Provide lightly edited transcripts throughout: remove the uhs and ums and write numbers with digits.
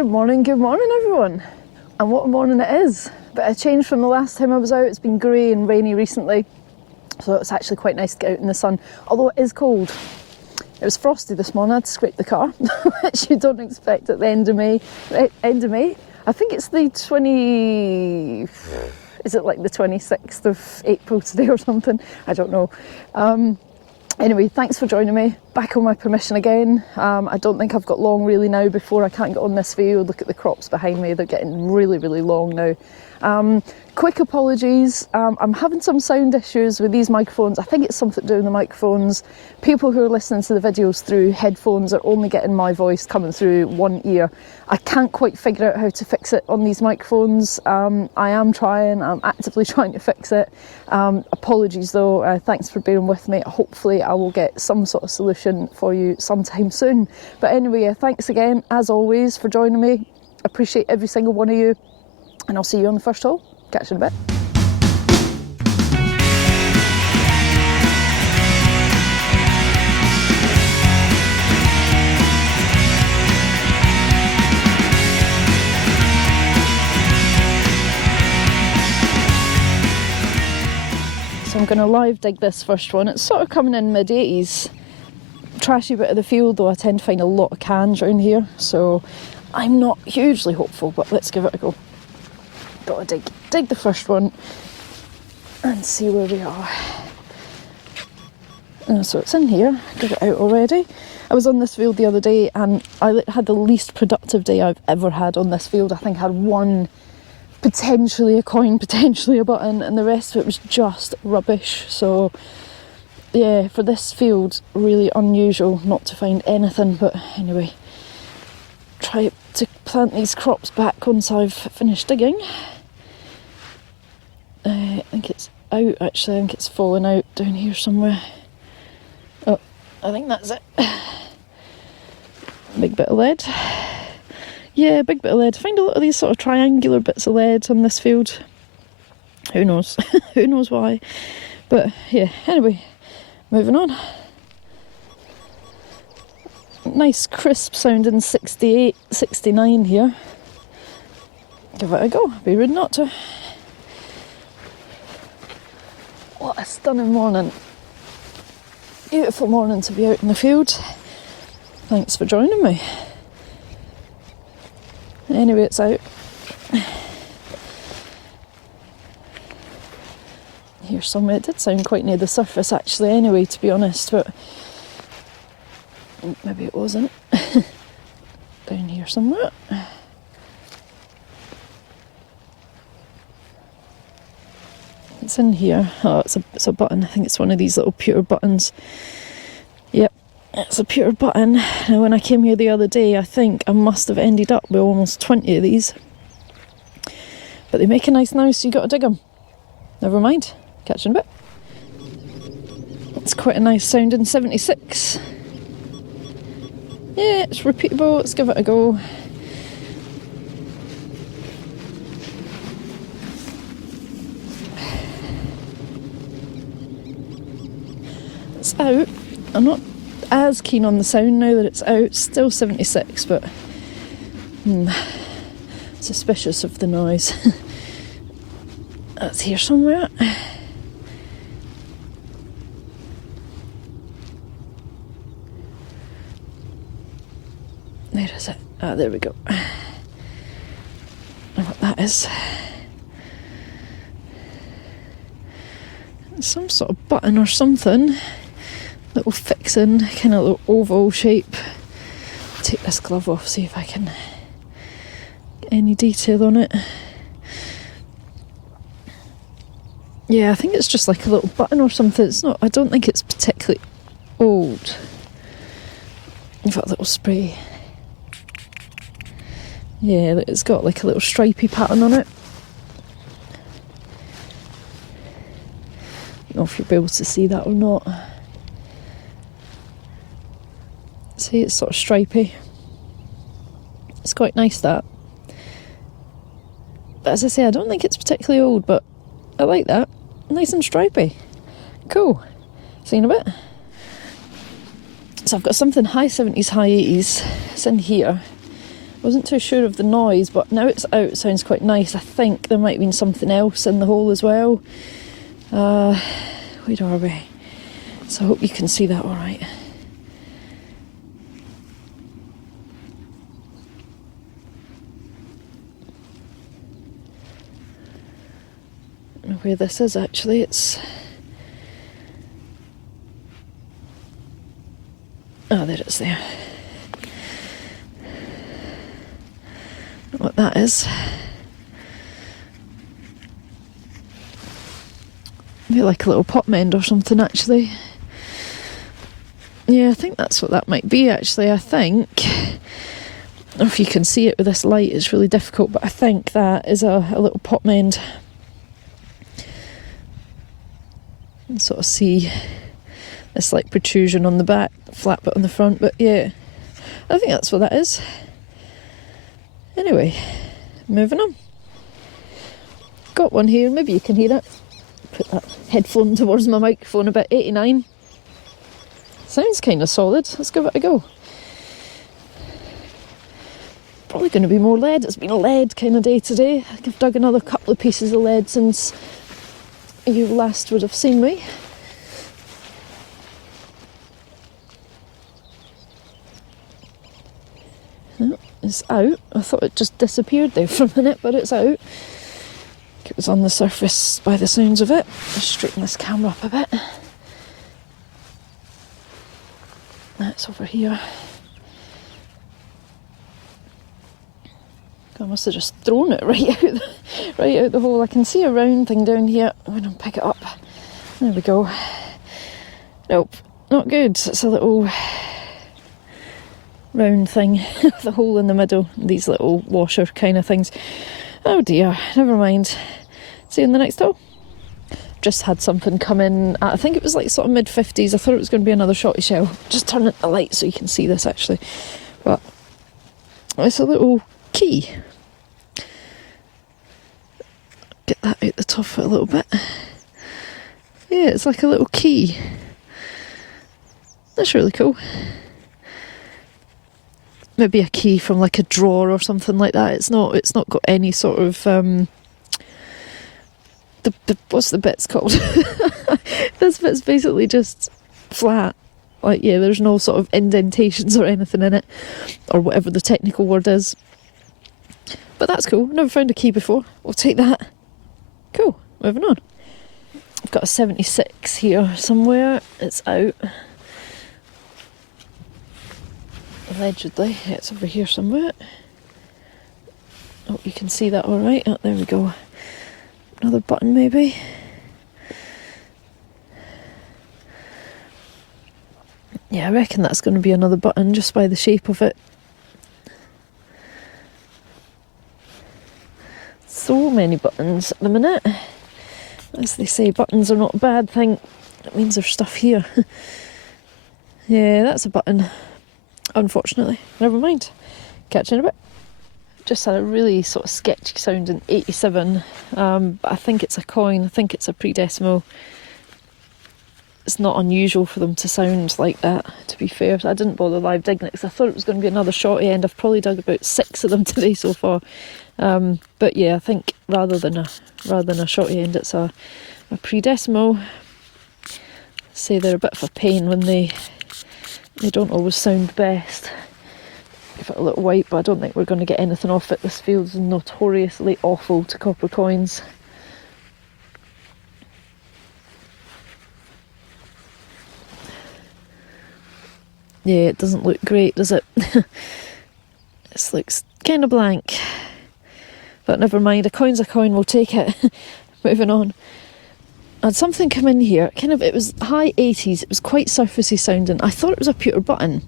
Good morning everyone. And what a morning it is. Bit of change from the last time I was out. It's been grey and rainy recently, so it's actually quite nice to get out in the sun, although it is cold. It was frosty this morning. I had to scrape the car, which you don't expect at the end of May. I think it's the 20... Is it like the 26th of April today or something? I don't know. Anyway, thanks for joining me. Back on my permission again. I don't think I've got long really now before I can't get on this field. Look at the crops behind me. They're getting really, really long now. Quick apologies. I'm having some sound issues with these microphones. I think it's something to do with the microphones. People who are listening to the videos through headphones are only getting my voice coming through one ear. I can't quite figure out how to fix it on these microphones. I am trying. I'm actively trying to fix it. Apologies though. Thanks for bearing with me. Hopefully I will get some sort of solution for you sometime soon. But anyway, thanks again as always for joining me. Appreciate every single one of you. And I'll see you on the first hole. Catch you in a bit. So I'm going to live dig this first one. It's sort of coming in mid-80s. Trashy bit of the field though. I tend to find a lot of cans around here, so I'm not hugely hopeful, but let's give it a go. Gotta dig the first one and see where we are. So it's in here, got it out already. I was on this field the other day and I had the least productive day I've ever had on this field. I think I had one, potentially a coin, potentially a button, and the rest of it was just rubbish. So yeah, for this field, really unusual not to find anything, but anyway, try to plant these crops back once I've finished digging. I think it's out actually. I think it's fallen out down here somewhere. Oh, I think that's it. Big bit of lead. Yeah, big bit of lead. I find a lot of these sort of triangular bits of lead on this field. Who knows? Who knows why? But yeah, anyway, moving on. Nice crisp sounding 68, 69 here. Give it a go. Be rude not to. What a stunning morning. Beautiful morning to be out in the field. Thanks for joining me. Anyway, it's out. Here somewhere. It did sound quite near the surface actually anyway, to be honest, but maybe it wasn't. Down here somewhere. It's in here. Oh, it's a button. I think it's one of these little pewter buttons. Yep, it's a pewter button. Now when I came here the other day, I think I must have ended up with almost 20 of these. But they make a nice noise, so you got to dig them. Never mind. Catch you in a bit. It's quite a nice sounding 76. Yeah, it's repeatable. Let's give it a go. It's out. I'm not as keen on the sound now that it's out. Still 76, but suspicious of the noise. That's here somewhere. Where is it? Ah, there we go. I know what that is. Some sort of button or something. Little fixing, kind of little oval shape. Take this glove off, see if I can get any detail on it. Yeah, I think it's just like a little button or something. It's not. I don't think it's particularly old. I've got a little spray. Yeah, it's got like a little stripy pattern on it. I don't know if you'll be able to see that or not. See, it's sort of stripy. It's quite nice, that. But as I say, I don't think it's particularly old, but I like that. Nice and stripy. Cool. See you in a bit. So I've got something high 70s, high 80s. It's in here. Wasn't too sure of the noise, but now it's out, it sounds quite nice. I think there might have been something else in the hole as well. Where are we? So I hope you can see that all right. I don't know where this is actually. It's... oh, there it is there. What that is. Maybe like a little pot mend or something actually. Yeah, I think that's what that might be actually. I think, I don't know if you can see it with this light, it's really difficult, but I think that is a little pot mend. You can sort of see this like protrusion on the back, flat bit on the front, but yeah, I think that's what that is. Anyway, moving on. Got one here, maybe you can hear it. Put that headphone towards my microphone, about 89. Sounds kind of solid, let's give it a go. Probably going to be more lead, it's been a lead kind of day today. I think I've dug another couple of pieces of lead since you last would have seen me. Oh, it's out. I thought it just disappeared there for a minute, but it's out. It was on the surface by the sounds of it. I'll straighten this camera up a bit. That's over here. I must have just thrown it right out the hole. I can see a round thing down here. I'm going to pick it up. There we go. Nope, not good. It's a little round thing with a hole in the middle. These little washer kind of things. Oh dear, never mind. See you in the next hole. Just had something come in at, I think it was like sort of mid-50s. I thought it was going to be another shotty shell. Just turn it the light so you can see this actually. But it's a little key. Get that out the top of it a little bit. Yeah, it's like a little key. That's really cool. Maybe a key from like a drawer or something like that. It's not got any sort of what's the bit's called? This bit's basically just flat. Like, yeah, there's no sort of indentations or anything in it, or whatever the technical word is. But that's cool. Never found a key before. We'll take that. Cool. Moving on. I've got a 76 here somewhere. It's out. Allegedly. Yeah, it's over here somewhere. Oh, you can see that all right. Oh, there we go. Another button maybe. Yeah, I reckon that's going to be another button just by the shape of it. So many buttons at the minute. As they say, buttons are not a bad thing. It means there's stuff here. Yeah, that's a button. Unfortunately. Never mind. Catch you in a bit. Just had a really sort of sketchy sounding 87. But I think it's a coin. I think it's a pre-decimal. It's not unusual for them to sound like that, to be fair. I didn't bother live digging it because I thought it was going to be another shorty end. I've probably dug about 6 of them today so far. But yeah, I think rather than a shorty end, it's a pre-decimal. Say they're a bit of a pain when they don't always sound best. Give it a little wipe, but I don't think we're going to get anything off it. This feels notoriously awful to copper coins. Yeah, it doesn't look great, does it? This looks kind of blank. But never mind, a coin's a coin, we'll take it. Moving on. I had something come in here, it was high 80s, it was quite surfacey sounding. I thought it was a pewter button.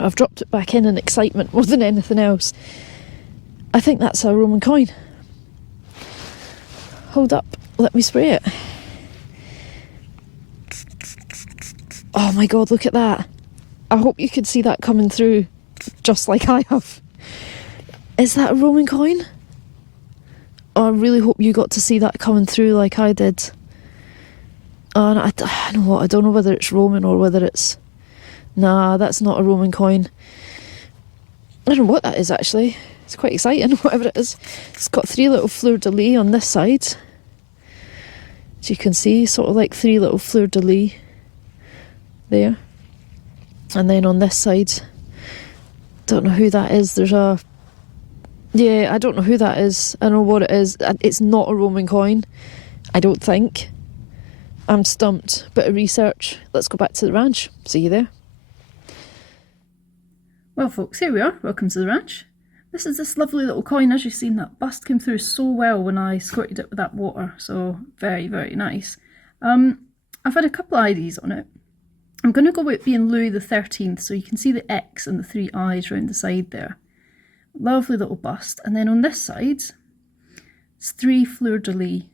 I've dropped it back in excitement more than anything else. I think that's a Roman coin. Hold up, let me spray it. Oh my god, look at that. I hope you could see that coming through just like I have. Is that a Roman coin? Oh, I really hope you got to see that coming through like I did. And I know what, I don't know whether it's Roman or whether it's... Nah, that's not a Roman coin. I don't know what that is actually. It's quite exciting, whatever it is. It's got 3 little fleur-de-lis on this side. As you can see, sort of like 3 little fleur-de-lis there. And then on this side, don't know who that is. There's a... Yeah, I don't know who that is. I don't know what it is. It's not a Roman coin, I don't think. I'm stumped. Bit of research. Let's go back to the ranch. See you there. Well folks, here we are. Welcome to the ranch. This is this lovely little coin. As you've seen, that bust came through so well when I squirted it with that water. So very, very nice. I've had a couple of IDs on it. I'm going to go with it being Louis the 13th, so you can see the X and the 3 eyes around the side there. Lovely little bust. And then on this side, it's 3 fleur-de-lis.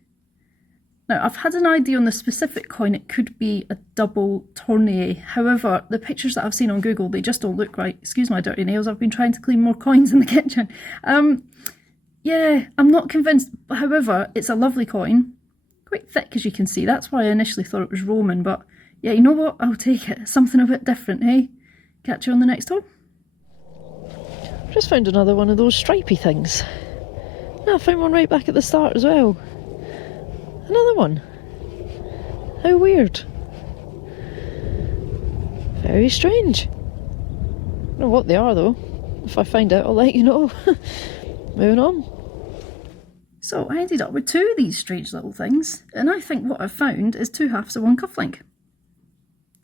Now, I've had an idea on the specific coin, it could be a double tournier. However, the pictures that I've seen on Google, they just don't look right. Excuse my dirty nails, I've been trying to clean more coins in the kitchen. Yeah, I'm not convinced. However, it's a lovely coin. Quite thick, as you can see. That's why I initially thought it was Roman, but yeah, you know what? I'll take it. Something a bit different, hey? Catch you on the next hole. Just found another one of those stripy things. I found one right back at the start as well. Another one. How weird. Very strange. I don't know what they are though. If I find out, I'll let you know. Moving on. So I ended up with 2 of these strange little things, and I think what I've found is 2 halves of one cufflink.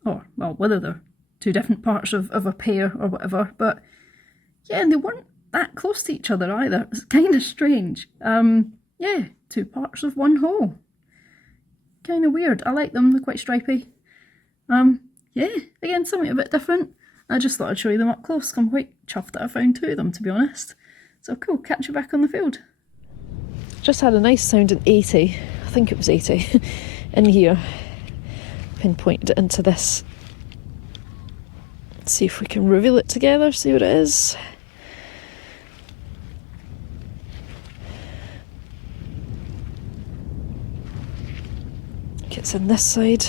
Or, well, whether they're 2 different parts of a pair or whatever, but yeah, and they weren't that close to each other either. It's kind of strange. Yeah, 2 parts of one whole. Kind of weird. I like them, they're quite stripy. Yeah, again, something a bit different. I just thought I'd show you them up close. I'm quite chuffed that I found 2 of them, to be honest. So cool, catch you back on the field. Just had a nice sounding 80, I think it was 80, in here. Pinpointed it into this. Let's see if we can reveal it together, see what it is. It's in this side.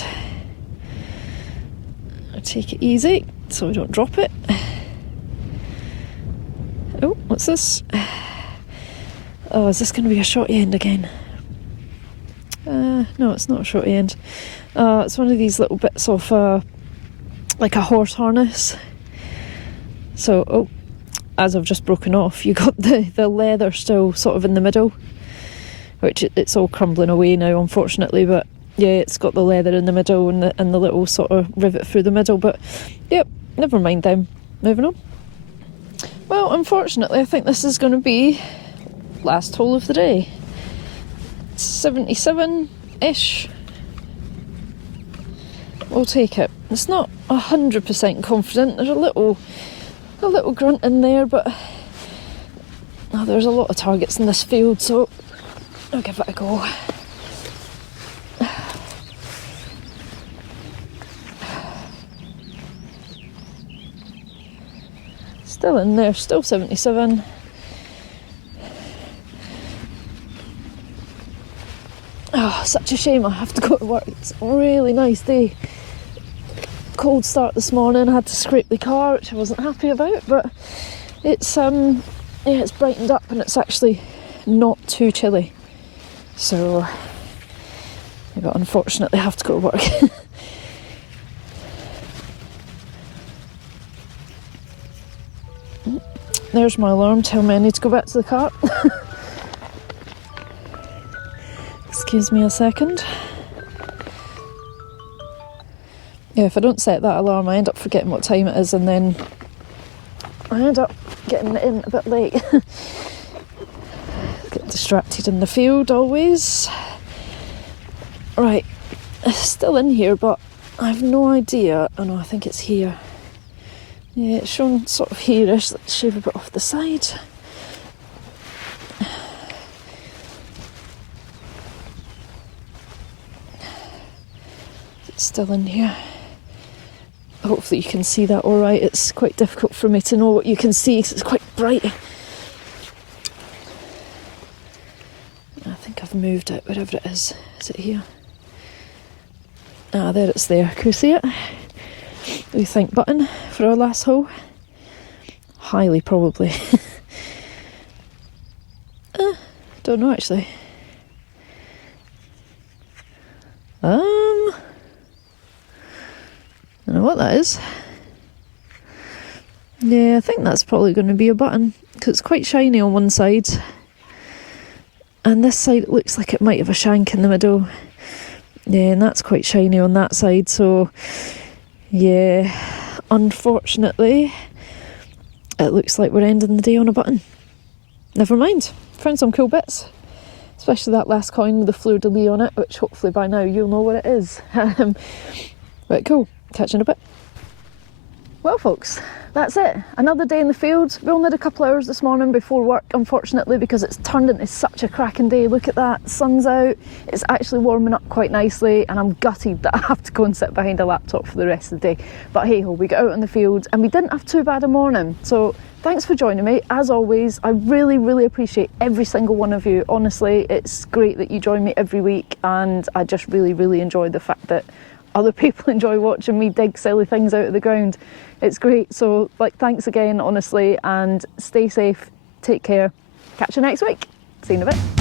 I take it easy so we don't drop it. Oh, what's this? Oh, is this going to be a shorty end again? No, it's not a shorty end. It's one of these little bits of like a horse harness. So, oh, as I've just broken off, you got the leather still sort of in the middle, which it's all crumbling away now, unfortunately, but yeah, it's got the leather in the middle and the little sort of rivet through the middle, but yep, never mind them. Moving on. Well, unfortunately, I think this is going to be last hole of the day. 77-ish. We'll take it. It's not 100% confident. There's a little grunt in there, but there's a lot of targets in this field, so I'll give it a go. Still in there, still 77. Oh, such a shame I have to go to work. It's a really nice day. Cold start this morning, I had to scrape the car, which I wasn't happy about, but it's yeah, it's brightened up and it's actually not too chilly. So but unfortunately I have to go to work. There's my alarm telling me I need to go back to the car. Excuse me a second. Yeah, if I don't set that alarm, I end up forgetting what time it is, and then I end up getting in a bit late. Get distracted in the field always. Right, it's still in here, but I have no idea. Oh no, I think it's here. Yeah, it's shown sort of here-ish. Let's shave a bit off the side. It's still in here. Hopefully you can see that all right. It's quite difficult for me to know what you can see because it's quite bright. I think I've moved it, wherever it is. Is it here? Ah, there it's there. Can you see it? What do you think? Button for our last hole. highly probably. Don't know actually. I don't know what that is. Yeah, I think that's probably going to be a button because it's quite shiny on one side, and this side it looks like it might have a shank in the middle. Yeah, and that's quite shiny on that side, so yeah, unfortunately it looks like we're ending the day on a button. Never mind, found some cool bits, especially that last coin with the fleur-de-lis on it, which hopefully by now you'll know what it is. But cool, catch you in a bit. Well folks, that's it. Another day in the field. We only had a couple of hours this morning before work, unfortunately, because it's turned into such a cracking day. Look at that, sun's out, it's actually warming up quite nicely, and I'm gutted that I have to go and sit behind a laptop for the rest of the day. But hey ho, we got out in the field and we didn't have too bad a morning. So thanks for joining me. As always, I really appreciate every single one of you. Honestly, it's great that you join me every week, and I just really enjoy the fact that other people enjoy watching me dig silly things out of the ground. It's great. So thanks again, honestly, and stay safe, take care. Catch you next week. See you in a bit.